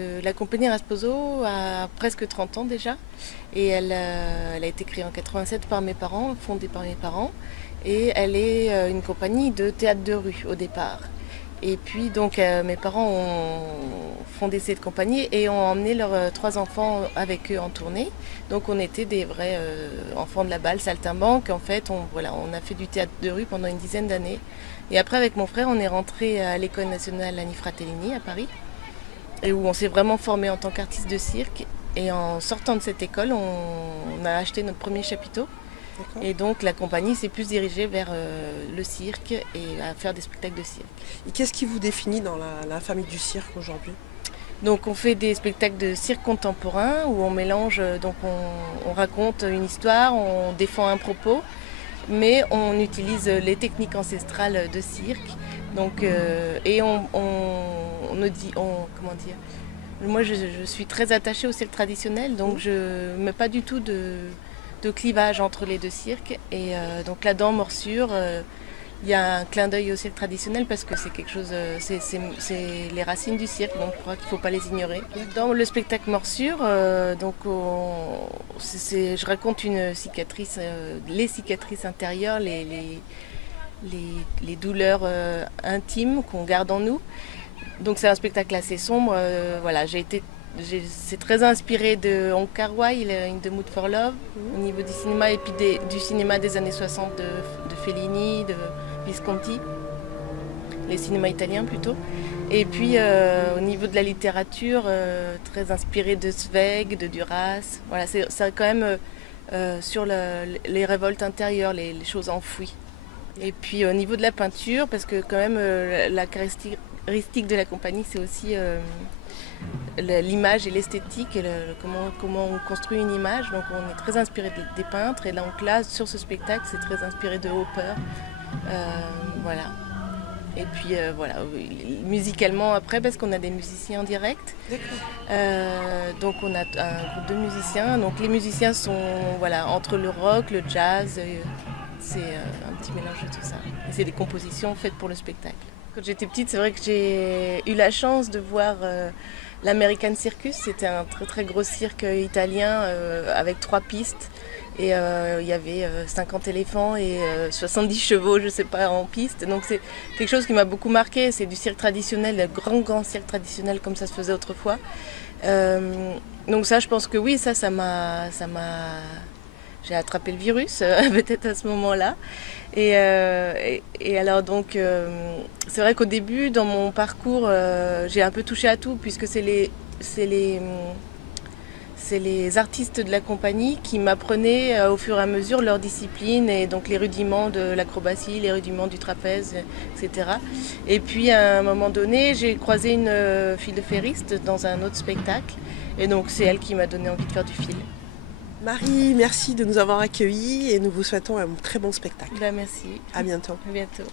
La compagnie Rasposo a presque 30 ans déjà et elle a été créée en 87 par mes parents, fondée par mes parents, et elle est une compagnie de théâtre de rue au départ. Et puis donc mes parents ont fondé cette compagnie et ont emmené leurs trois enfants avec eux en tournée. Donc on était des vrais enfants de la balle, saltimbanque. En fait, on a fait du théâtre de rue pendant une dizaine d'années. Et après avec mon frère, on est rentré à l'École nationale Annie Fratellini à Paris, et où on s'est vraiment formé en tant qu'artiste de cirque. Et en sortant de cette école, on a acheté notre premier chapiteau. Et donc la compagnie s'est plus dirigée vers le cirque et à faire des spectacles de cirque. Et qu'est-ce qui vous définit dans la famille du cirque aujourd'hui? Donc on fait des spectacles de cirque contemporain où on mélange, donc on raconte une histoire, on défend un propos, mais on utilise les techniques ancestrales de cirque. Donc, et comment dire, moi je suis très attachée au cirque traditionnel, donc je ne mets pas du tout de clivage entre les deux cirques. Et donc là-dedans, Morsure, il y a un clin d'œil au cirque traditionnel parce que c'est quelque chose, c'est les racines du cirque, donc je crois qu'il ne faut pas les ignorer. Dans le spectacle Morsure, je raconte une cicatrice, les cicatrices intérieures, les douleurs intimes qu'on garde en nous. Donc c'est un spectacle assez sombre. Voilà, c'est très inspiré de Wong Kar-wai, In the Mood for Love, au niveau du cinéma, et puis du cinéma des années 60 de Fellini, de Visconti, les cinémas italiens plutôt. Et puis au niveau de la littérature, très inspiré de Zweig, de Duras. Voilà, c'est quand même sur les révoltes intérieures, les choses enfouies. Et puis au niveau de la peinture, parce que quand même la caractéristique de la compagnie, c'est aussi l'image et l'esthétique, et comment on construit une image. Donc on est très inspiré des peintres, et donc là sur ce spectacle c'est très inspiré de Hopper. Voilà. Et puis voilà, musicalement après, parce qu'on a des musiciens en direct. Donc on a un groupe de musiciens. Donc les musiciens sont entre le rock, le jazz. C'est un petit mélange de tout ça. Et c'est des compositions faites pour le spectacle. Quand j'étais petite, c'est vrai que j'ai eu la chance de voir l'American Circus. C'était un très très gros cirque italien avec 3 pistes. Et il y avait 50 éléphants et 70 chevaux, je sais pas, en piste. Donc c'est quelque chose qui m'a beaucoup marqué. C'est du cirque traditionnel, le grand cirque traditionnel comme ça se faisait autrefois. Donc ça, je pense que oui, ça m'a... J'ai attrapé le virus, peut-être à ce moment-là. Et alors donc, c'est vrai qu'au début, dans mon parcours, j'ai un peu touché à tout, puisque c'est les artistes de la compagnie qui m'apprenaient au fur et à mesure leur discipline, et donc les rudiments de l'acrobatie, les rudiments du trapèze, etc. Et puis à un moment donné, j'ai croisé une fille de ferriste dans un autre spectacle, et donc c'est elle qui m'a donné envie de faire du fil. Marie, merci de nous avoir accueillis et nous vous souhaitons un très bon spectacle. Ben, merci. À bientôt. À bientôt.